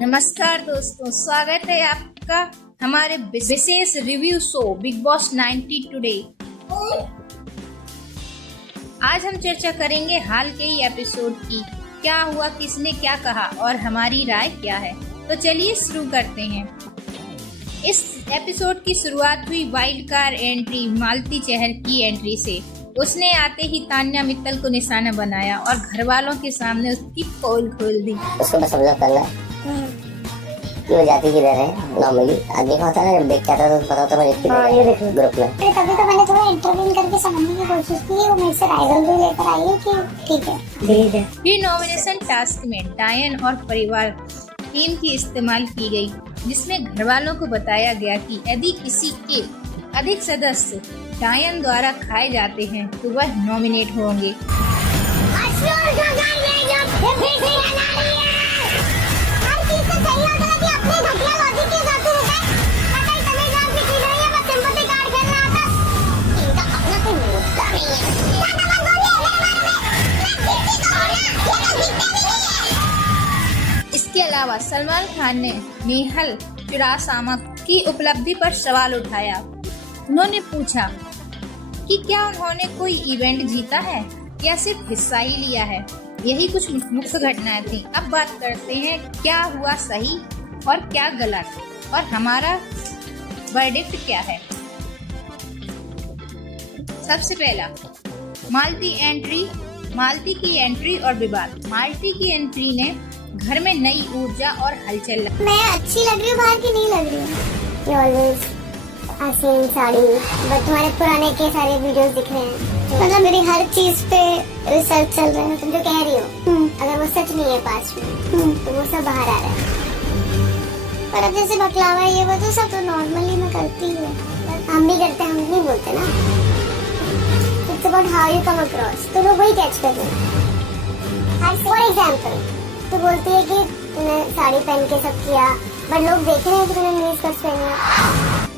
नमस्कार दोस्तों, स्वागत है आपका हमारे विशेष review show Bigg Boss 90 today. आज हम चर्चा करेंगे हाल के ही एपिसोड की, क्या हुआ, किसने क्या कहा और हमारी राय क्या है। तो चलिए शुरू करते हैं। इस एपिसोड की शुरुआत हुई वाइल्ड कार्ड एंट्री मालती चहर की एंट्री से। उसने आते ही तान्या मित्तल को निशाना बनाया और घर वालों के सामने उसकी पोल खोल दी। उसको बस ऑब्जर्व करना कि वो जाती किधर है। नॉर्मली आदमी को होता है ना, जब देख के आता है तो पता होता है ये देखो ग्रुप में। तभी तो मैंने थोड़ा इंटरवीन करके समझने की कोशिश की। वो मेरे से राइवल भी लेकर आई है कि ठीक है। फिर नॉमिनेशन टास्क में डायन और परिवार टीम की इस्तेमाल की गई, जिसमें घर वालों को बताया गया कि यदि किसी के अधिक सदस्य डायन द्वारा खाए जाते हैं तो वह नॉमिनेट होंगे। इसके अलावा सलमान खान ने नेहल चुरासामा की उपलब्धि पर सवाल उठाया। उन्होंने पूछा कि क्या उन्होंने कोई इवेंट जीता है या सिर्फ हिस्सा ही लिया है। यही कुछ मुख्य घटनाएं थी। अब बात करते हैं क्या हुआ सही और क्या गलत और हमारा वर्डिक्ट क्या है। सबसे पहला, मालती की एंट्री और विवाद। मालती की एंट्री ने घर में नई ऊर्जा और हलचल लाई। मैं अच्छी लग रही हूँ बाहर की नहीं लग रही हूँ? ऑलवेज हसीन साड़ी, बट तुम्हारे पुराने के सारे वीडियोस दिख रहे हैं। मतलब मेरी हर चीज पे रिसर्च चल रहा है। तुम जो कह रही हो अगर वो सच नहीं है पास में तो वो सब बाहर आ रहा है। पर अब जैसे बकलावा ये वो तो सब तो नॉर्मली मैं करती ही हूँ। हम भी करते हैं, हम नहीं बोलते ना। It's about how you come across. तो लोग वही कैच करते हैं। फॉर एग्जाम्पल तो बोलती है कि तूने साड़ी पहन के सब किया, बट लोग देख रहे हैं कि तूने मिनी स्कर्ट पहनी है।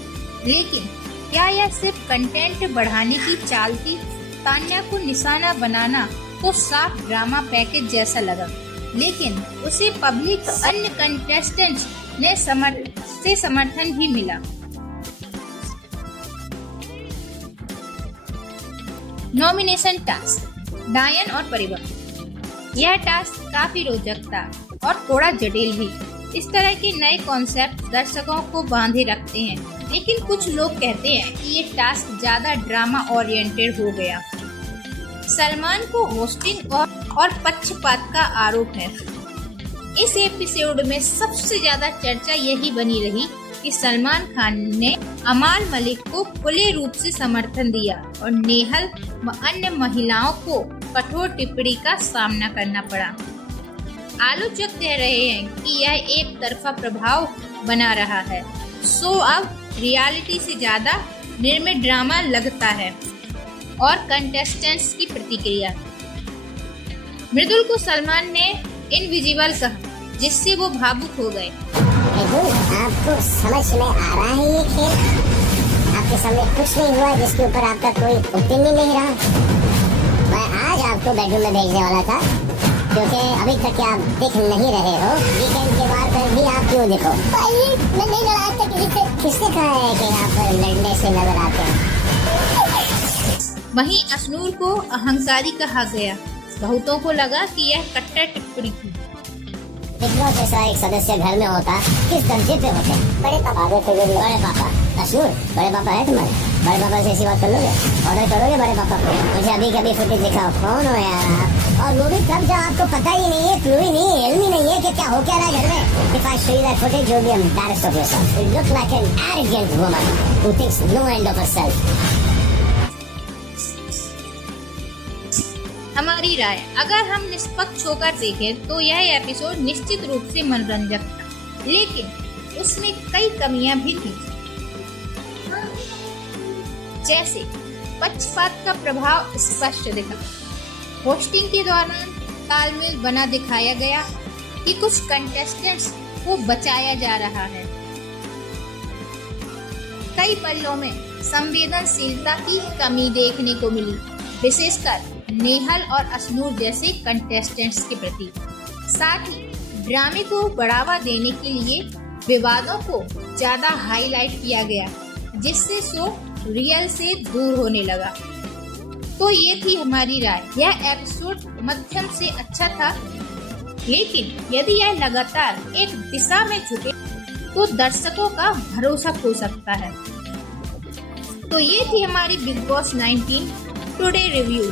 लेकिन क्या यह सिर्फ कंटेंट बढ़ाने की चाल थी? तान्या को निशाना बनाना तो साफ ड्रामा पैकेज जैसा लगा, लेकिन उसे पब्लिक अन्य कंटेस्टेंट्स ने समर्थन भी मिला। नॉमिनेशन टास्क डायन और परिवार। यह टास्क काफी रोचक था और थोड़ा जटिल भी। इस तरह के नए कॉन्सेप्ट दर्शकों को बांधे रखते हैं, लेकिन कुछ लोग कहते हैं कि ये टास्क ज्यादा ड्रामा ओरिएंटेड हो गया। सलमान को होस्टिंग और पक्षपात का आरोप है। इस एपिसोड में सबसे ज्यादा चर्चा यही बनी रही कि सलमान खान ने अमाल मलिक को खुले रूप से समर्थन दिया और नेहल व अन्य महिलाओं को कठोर टिप्पणी का सामना करना पड़ा। आलोचक कह रहे हैं कि यह एक तरफा प्रभाव बना रहा है। सो अब रियलिटी से ज्यादा निर्मित ड्रामा लगता है। और कंटेस्टेंट्स की प्रतिक्रिया। मृदुल को सलमान ने इनविजिबल कहा, जिससे वो भावुक हो गए। आपको समझ में आ रहा है ये खेल? आपके सामने कुछ नहीं हुआ जिसके ऊपर आपका कोई ओपिनियन नहीं रहा। मैं आज आपको बेडरूम में भेजने वाला था, क्योंकि अभी तक आप दिख नहीं रहे हो। वीकेंड के बाद पर भी आप क्यों दिखो? मैं नहीं लड़ा था किसी से। किसने कहा है कि आप लड़ने से नजर आते हैं? वहीं अशनूर को अहंकारी कहा गया। बहुतों को लगा कि यह कट्टर टिप्पणी थी। बिग बॉस जैसा एक सदस्य घर में होता किस दर्जे पे होते? बड़े पापा। बड़े पापा अशनूर, बड़े पापा है तुम्हारे? बड़े पापा से ऐसी बात कर लोगे? ऑर्डर करोगे बड़े पापा को? मुझे अभी कभी फुटेज दिखाओ। कौन हो यार आप? और वो भी तब जब आपको पता ही नहीं है, क्लू ही नहीं है, इल्म ही नहीं है कि क्या हो क्या रहा है घर में। If I show you that footage, you'll be embarrassed of yourself. You look like an arrogant woman who thinks no end of herself. हमारी राय, अगर हम निष्पक्ष होकर देखें तो यह एपिसोड निश्चित रूप से मनोरंजक था, लेकिन उसमें कई कमियां भी थी। जैसे पक्षपात का प्रभाव स्पष्ट दिखा। होस्टिंग के दौरान तालमेल बना दिखाया गया कि कुछ कंटेस्टेंट्स को बचाया जा रहा है। कई पलों में संवेदनशीलता की कमी देखने को मिली, विशेषकर नेहल और अशनूर जैसे कंटेस्टेंट्स के प्रति। साथ ही ड्रामे को बढ़ावा देने के लिए विवादों को ज्यादा हाईलाइट किया गया, जिससे शो रियल से दूर होने लगा। तो ये थी हमारी राय। यह एपिसोड मध्यम से अच्छा था, लेकिन यदि यह लगातार एक दिशा में झुके तो दर्शकों का भरोसा खो सकता है। तो ये थी हमारी बिग बॉस 19 टुडे रिव्यू।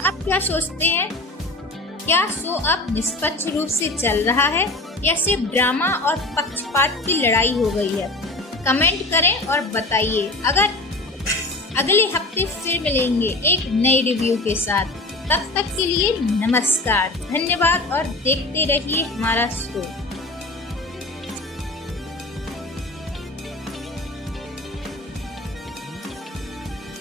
आप क्या सोचते हैं? क्या शो अब निष्पक्ष रूप से चल रहा है या सिर्फ ड्रामा और पक्षपात की लड़ाई हो गई है? कमेंट करें और बताइए। अगले हफ्ते फिर मिलेंगे एक नई रिव्यू के साथ। तब तक के लिए नमस्कार, धन्यवाद और देखते रहिए हमारा शो।